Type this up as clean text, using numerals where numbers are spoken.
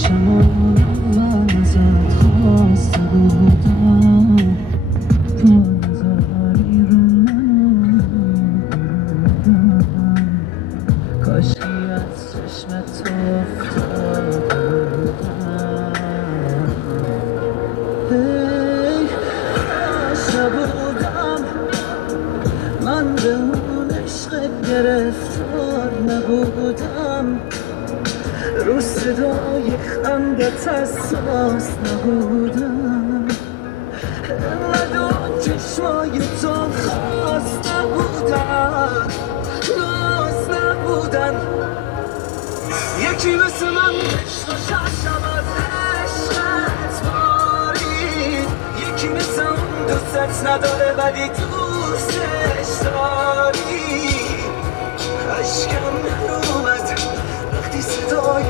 چشمون من ازت خواسته بودم تو نظری رو منو بودم کاشکی از چشمت افتاده بودم هی کاش نبودم من به اون عشق گرفتار نبودم رو صدای خندت حساس نبودم انقدر اون چشمای تو خاص نبودن راست نبودن یکی مثل من عشق و ششم از عشقت بارید یکی مثل اون دوستت نداره ولی دوستش داری اشکم نرومد وقتی صدای